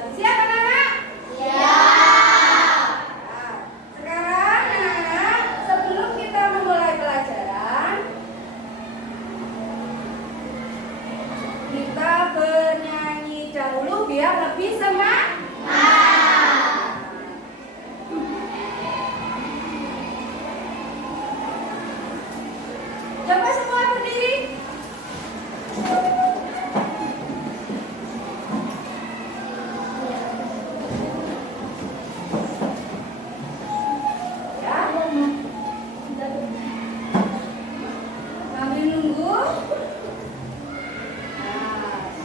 Siap anak-anak? Ya. Nah, sekarang anak-anak, sebelum kita memulai pelajaran, kita bernyanyi dahulu biar lebih semangat. Coba semua berdiri. Sambil nunggu,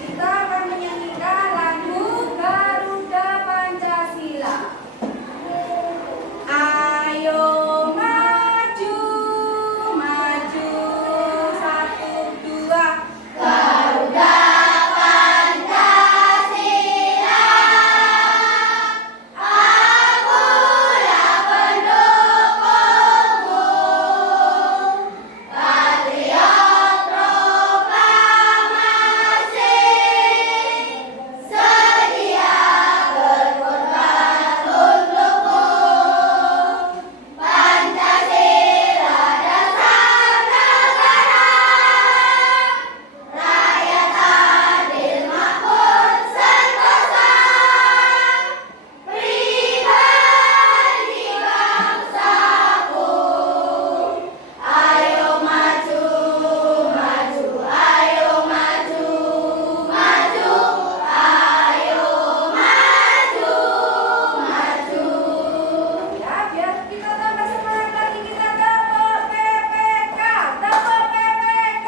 kita akan menyanyikan lagu Garuda Pancasila. Ayo maju, maju, 1, 2. Garuda Pancasila, akulah pendukungmu, patriot proklamasi, sedia berkorban untukmu. Pancasila dasar negara, rakyat adil makmur sentosa, pribadi bangsaku. Ayo maju, maju, ayo maju, maju, ayo maju, maju. Ya, biar kita tambah semangat lagi, kita tepuk PPK, tepuk PPK.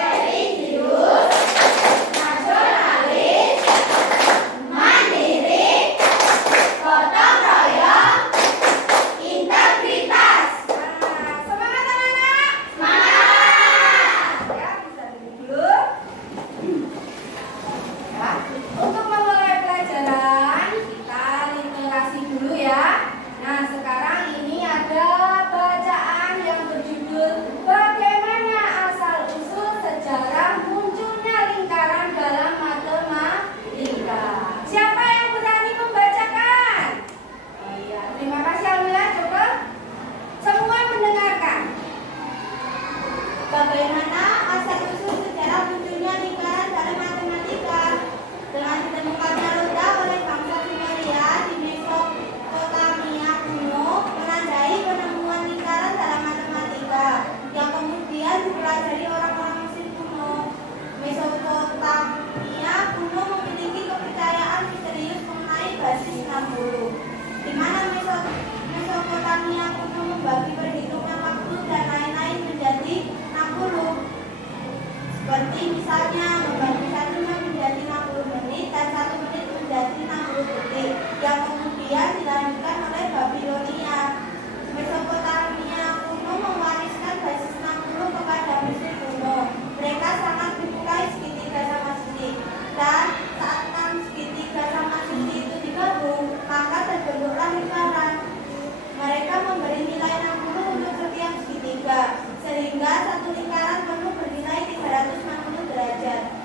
Religius, nasionalis, mandiri, gotong royong, integritas. Nah, semangat anak-anak. Semangat! Ya, bisa duduk dulu. Ya, untuk memulai pelajaran, kita literasi dulu ya. Nah, sekarang ini ada bacaan yang berjudul Bagaimana Asal-Usul Sejarah Munculnya Lingkaran dalam Matematika. Siapa yang berani membacakan? Oh iya, terima kasih Almila. Coba semua mendengarkan. Bagaimana asal-usul sejarah munculnya lingkaran dalam matematika? Dengan ditemukannya roda oleh bangsa Sumeria di Mesopotamia kuno menandai penemuan lingkaran dalam matematika yang kemudian dipelajari orang-orang Mesir kuno. Mesopotamia kuno memiliki kepercayaan misterius mengenai basis 60, di mana Mesopotamia kuno membagi perhitungan waktu dan lain-lain menjadi 60. Seperti misalnya membagi 1 jam menjadi 60 menit dan 1 menit menjadi 60 detik, yang kemudian dilanjutkan oleh Babilonia. Mesopotamia kuno mewariskan basis 60 kepada Mesir kuno. Mereka sangat menyukai segitiga sama sisi, dan saat 6 segitiga sama sisi itu digabung, maka terbentuklah lingkaran. Mereka memberi nilai 60 untuk setiap segitiga, sehingga satu lingkaran penuh bernilai 360 derajat.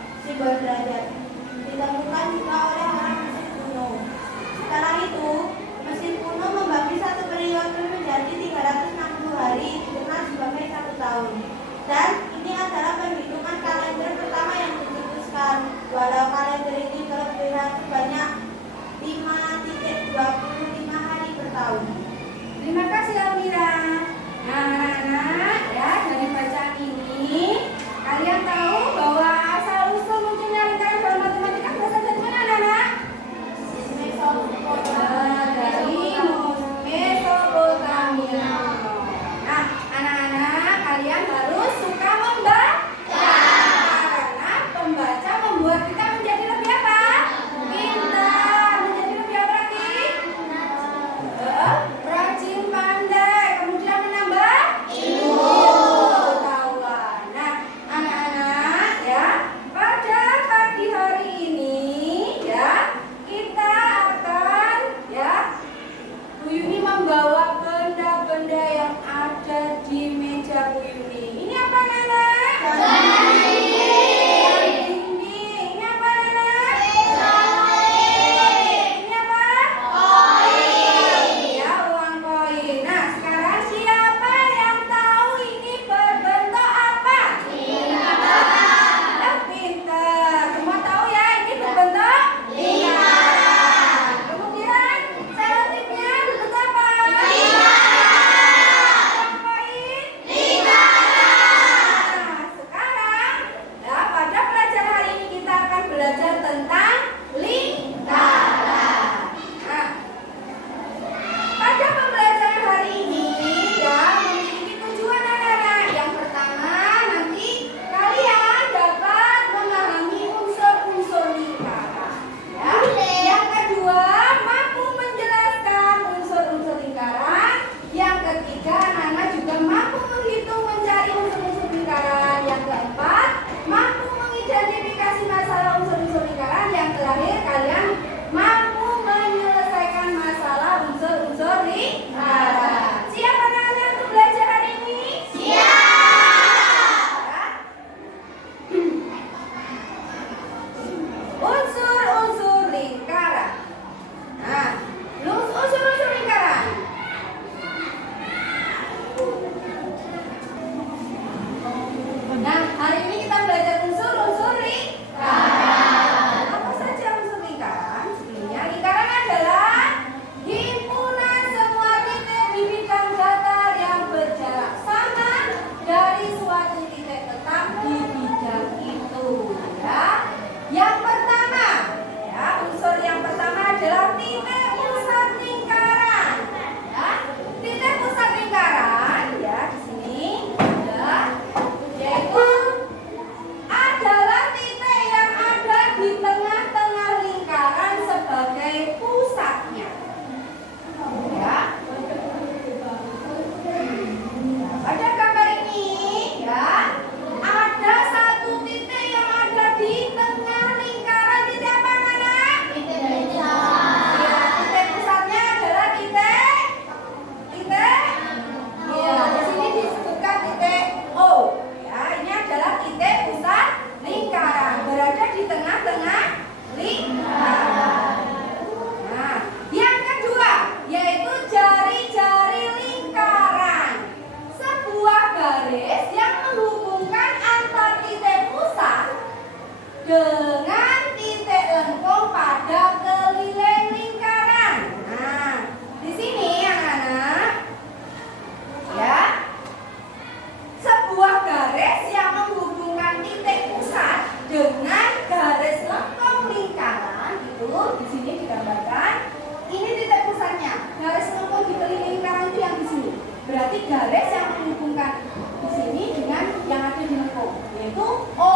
sini digambarkan. Ini titik pusatnya. Garis melengkung dikelilingi lingkaran itu yang di sini. Berarti garis yang menghubungkan di sini dengan yang ada di lengkung, yaitu O.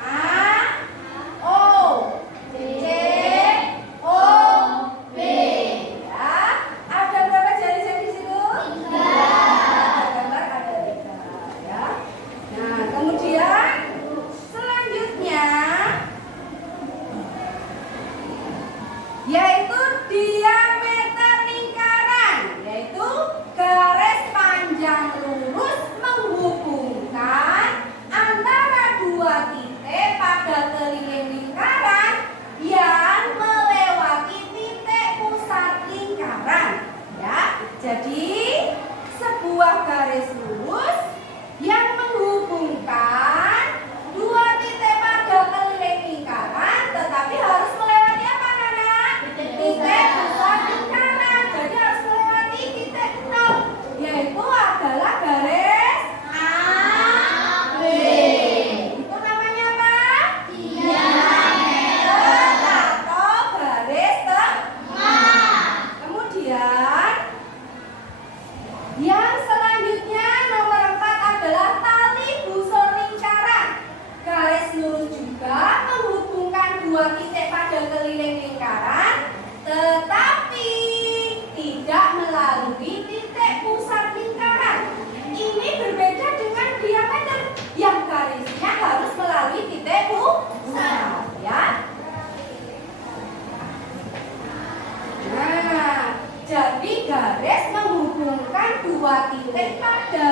A, O, C, O, B. Ya, ada berapa jari-jari di situ? 3. Ada gambar ada 3. Ya. Nah, kemudian selanjutnya yaitu diameter lingkaran, yaitu garis panjang lurus menghubungkan antara dua titik pada keliling lingkaran yang melewati titik pusat lingkaran. Ya, jadi sebuah garis lurus yang menghubungkan dua titik pada keliling lingkaran, tetapi harus melewati apa, Nana? Titik pusat lingkaran. Jadi harus melewati titik 0, yaitu adalah garis AB. Itu namanya apa? Diameter atau garis tengah. Kemudian yang selanjutnya nomor 4 adalah tali busur lingkaran. Garis lurus juga menghubungkan dua titik pada keliling lingkaran, tetapi tidak melalui titik pusat lingkaran. Ini berbeda dengan diameter yang garisnya harus melalui titik pusat, ya. Nah, jadi garis menghubungkan dua titik pada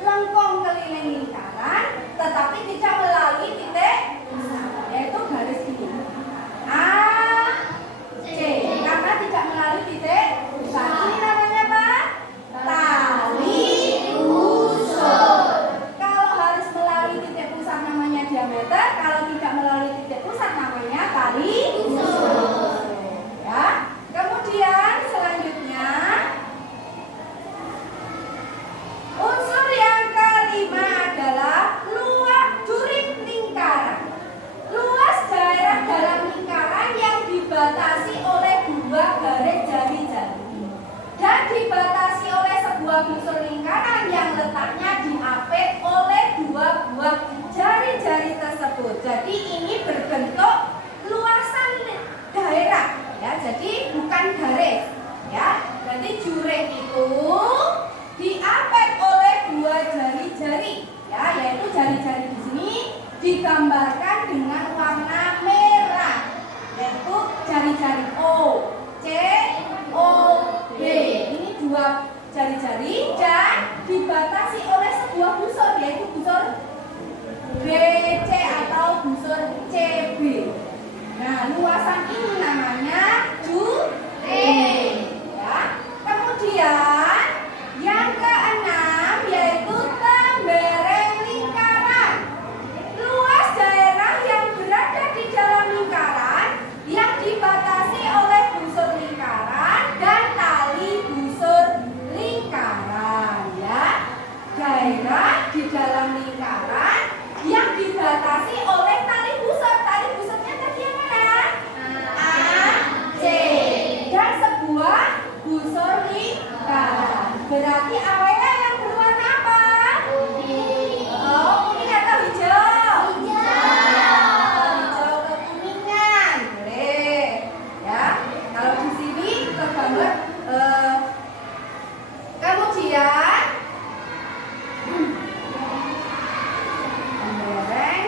lengkung keliling lingkaran, tetapi tidak melalui titik pusat, yaitu garis ini A, C. Karena tidak melalui titik pusat, ini namanya apa? Tali busur. Kalau harus melalui titik pusat namanya diameter, kalau tidak melalui titik pusat namanya tali busur. Ya. Kemudian selanjutnya unsur yang kelima adalah luas durik lingkaran. Luas daerah dalam lingkaran yang dibatasi oleh dua garis jari-jari dan dibatasi oleh sebuah busur lingkaran yang letaknya diapit oleh dua buah jari-jari tersebut. Jadi ini berbentuk luasan daerah, ya. Jadi bukan garis, ya. Berarti jurik itu diapit oleh dua jari-jari, ya, yaitu jari-jari di sini digambarkan dengan warna merah, yaitu jari-jari O, C, O, B. Ini dua jari-jari dan dibatasi oleh sebuah busur, yaitu busur BC atau busur CB. Nah, luasan ini namanya jurik, ya. Kemudian yang keenam yaitu tembereng lingkaran. Luas daerah yang berada di dalam lingkaran yang dibatasi oleh busur lingkaran dan tali busur lingkaran, ya. Daerah di dalam lingkaran yang dibatasi oleh tali busur. Tali busurnya tadi yang mana? A, C. Dan sebuah busur lingkaran. Berarti area yang berwarna apa? Kuning. Oh, kuning atau hijau? Hijau kekuningan. Boleh. Ya. Kalau di sini tergambar kemudian tembereng.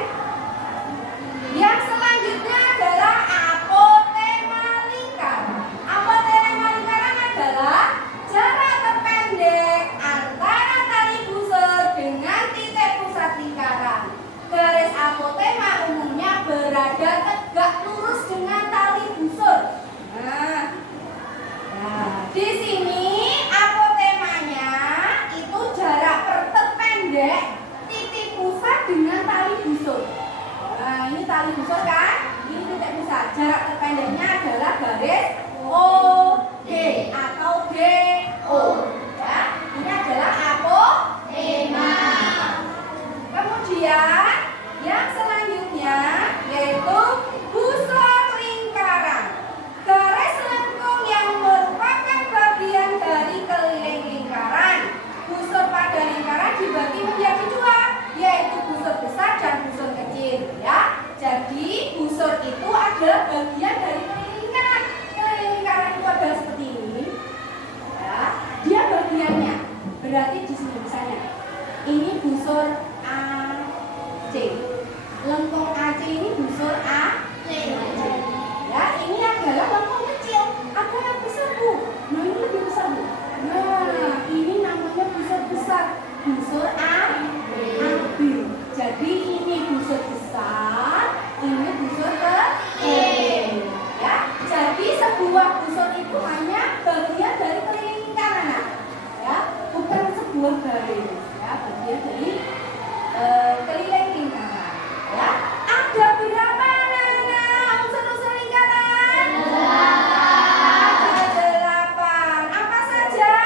Yang selanjutnya adalah apotema lingkaran. Apotema lingkaran adalah jarak terpendek antara tali busur dengan titik pusat lingkaran. Garis apotema umumnya berada tegak lurus dengan tali busur. Nah, di sini apotemanya itu jarak terpendek titik pusat dengan tali busur. Nah, ini tali busur kan? Ini titik pusat. Jarak terpendeknya adalah garis OD atau DO. Ya, ini adalah apotema. Kemudian yang selanjutnya yaitu busur lingkaran. sebuah busur itu hanya bagian dari keliling lingkaran, Nak. Ya, bukan sebuah garis. Ya, bagian dari keliling lingkaran. Ya, ada berapa anak-anak unsur-unsur lingkaran? Ada 8. Apa saja?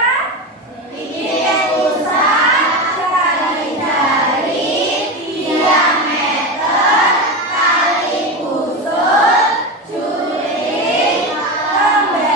Titik pusat, jari-jari, diameter, tali busur, juri, pembentang,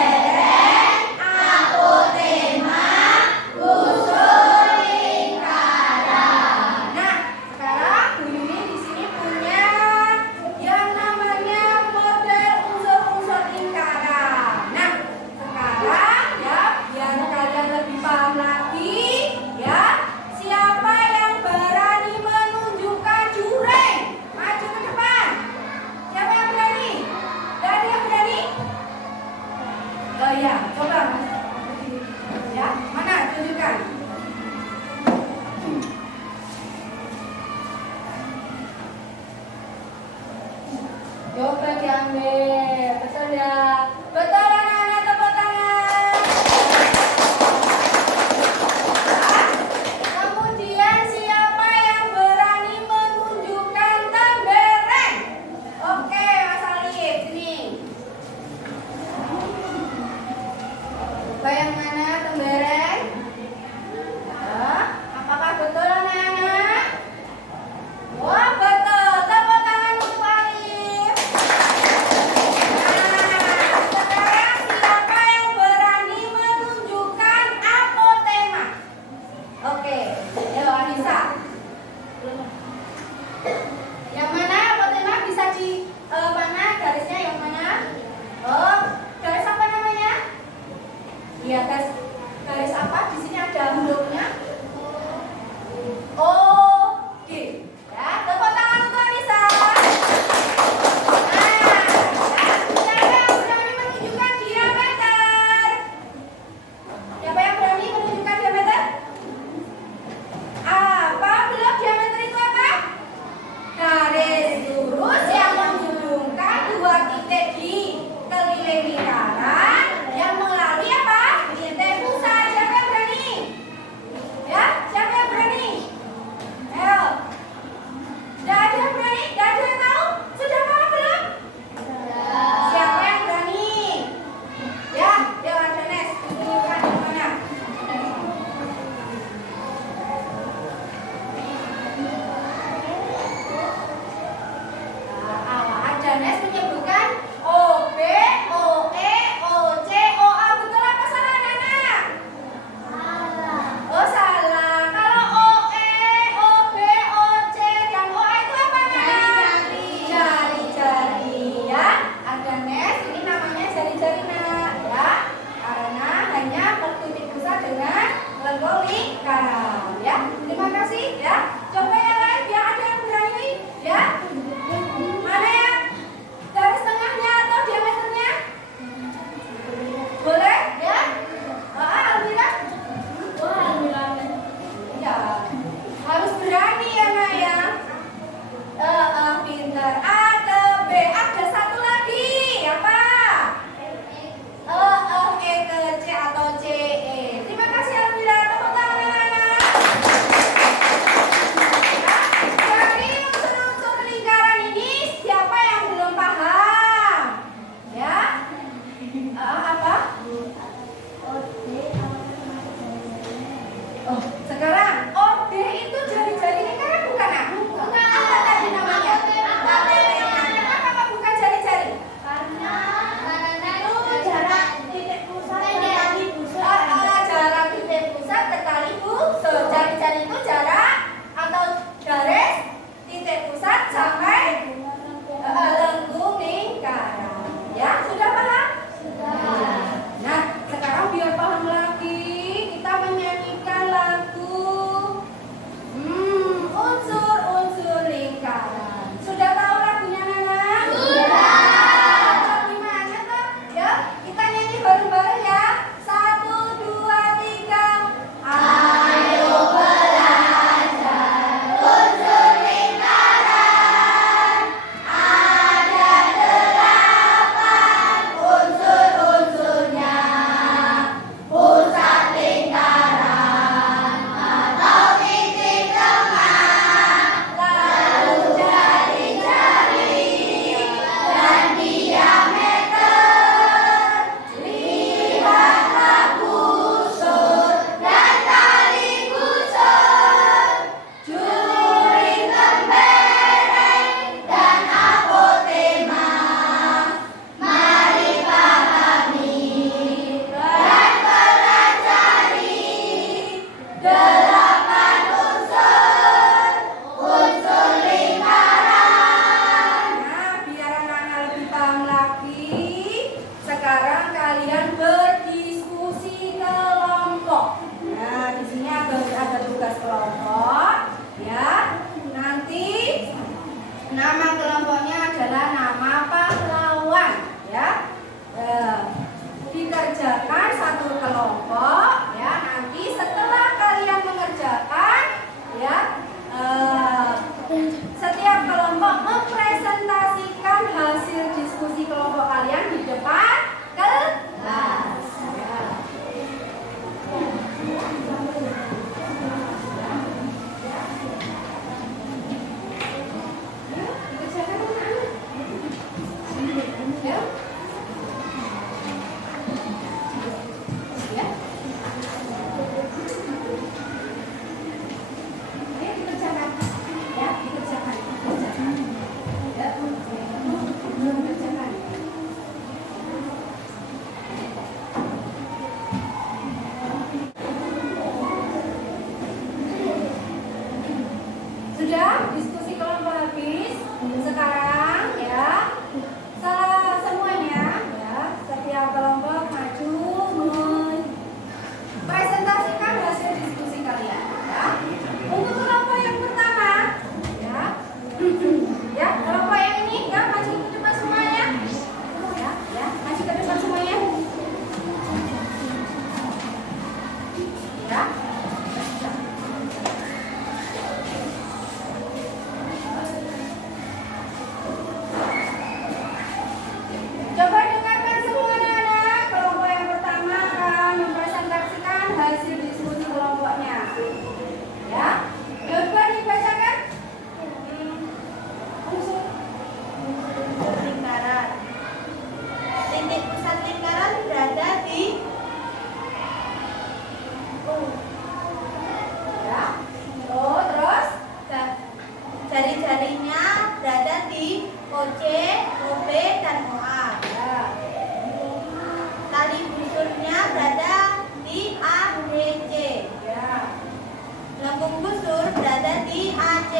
busur berada di AC.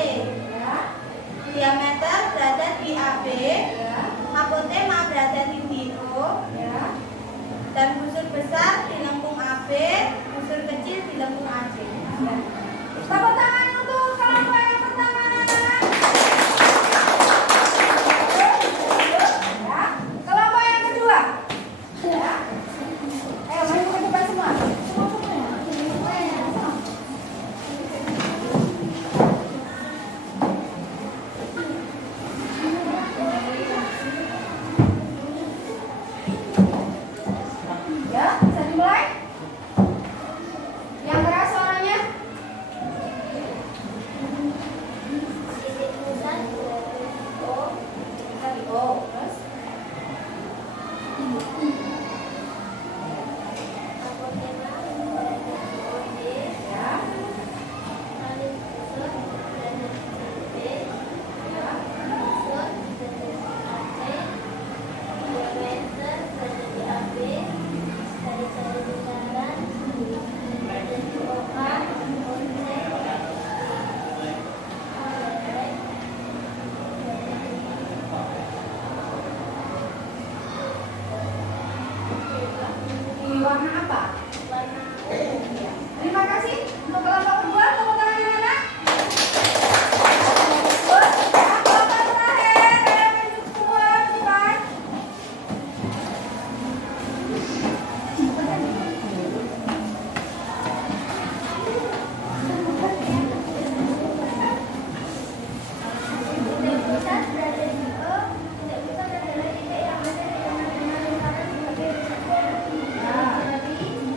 Ya. Diameter berada di AB. Ya. Apotema berada di DO. Ya. Dan busur besar di lengkung AB, busur kecil di lengkung AC. Ya. Tepuk tangan untuk kelompok yang pertama, anak-anak. Ya. Kelompok yang kedua. Ya. Ayo maju ke depan semua. Semua ya. Ya, bisa dimulai. Yang keras suaranya. Titik pusat O. Tadi O, terus Apotema berada di OD. ya. Paling busur berada di AB. Ya. Busur berada di AC. Diameter berada di AB. Cari-cari lingkaran berada di OK. Ini warna apa? Warna Ya. Terima kasih untuk kelompok kedua. Tepuk tangan anak-anak. Terus, ya, kelompok terakhir. Ayo maju semua, cepat. titik pusat berada di O. Titik pusat adalah titik yang ada di tengah-tengah lingkaran sebagai Ya.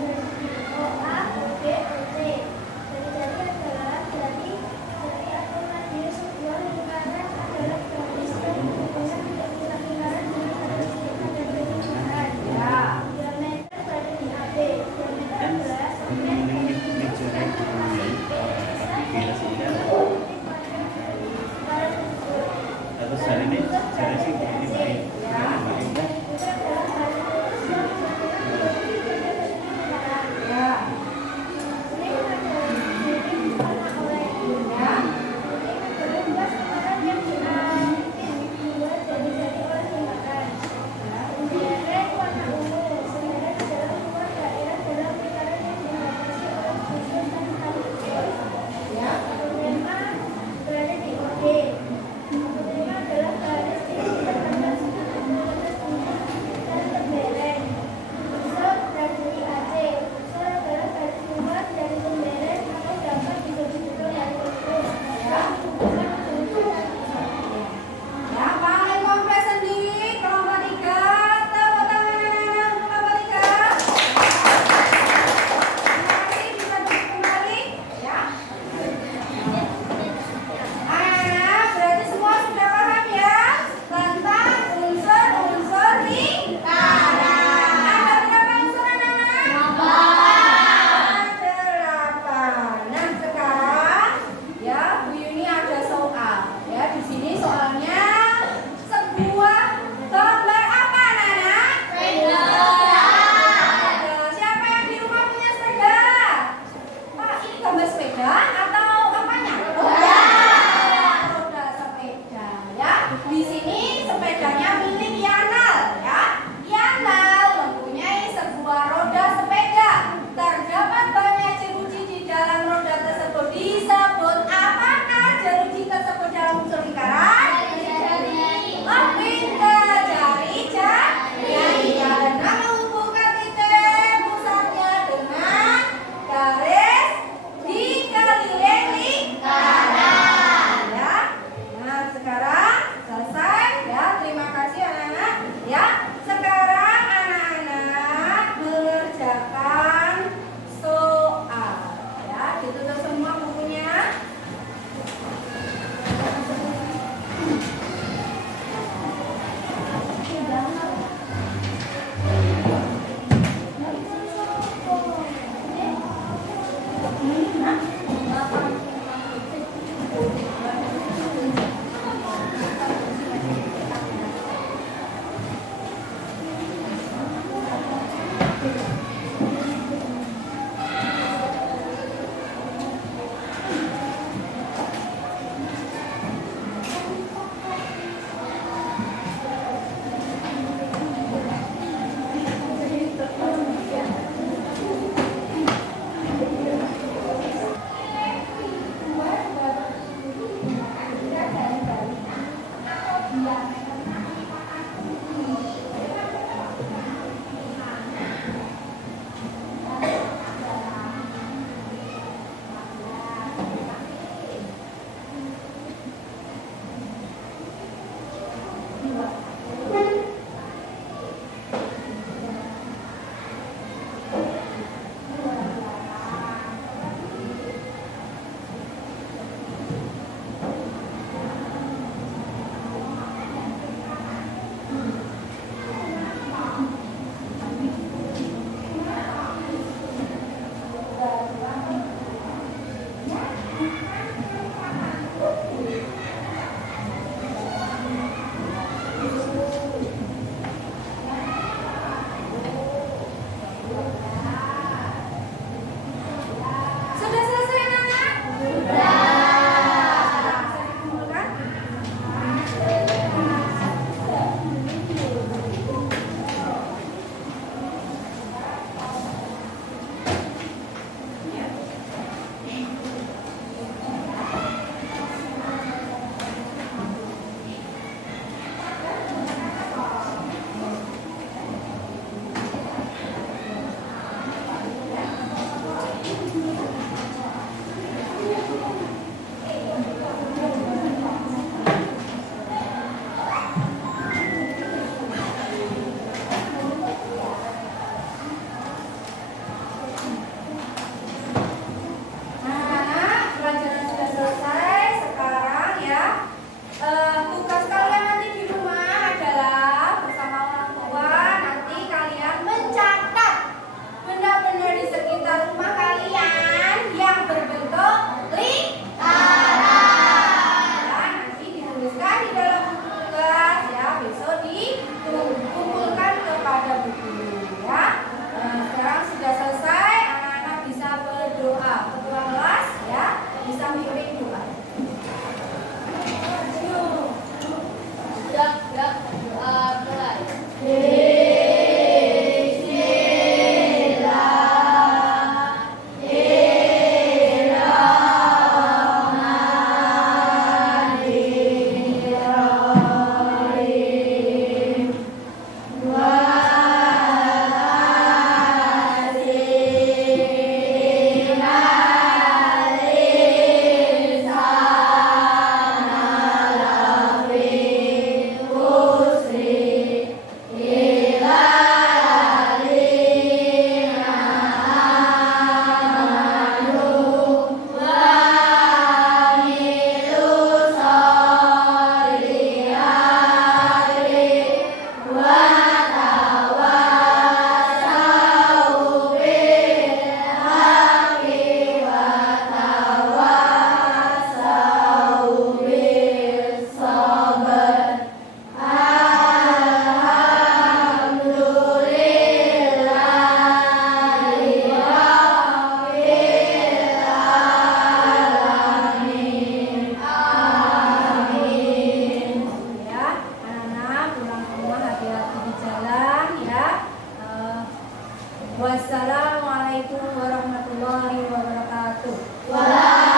Wassalamualaikum warahmatullahi wabarakatuh. Waalaikumsalam.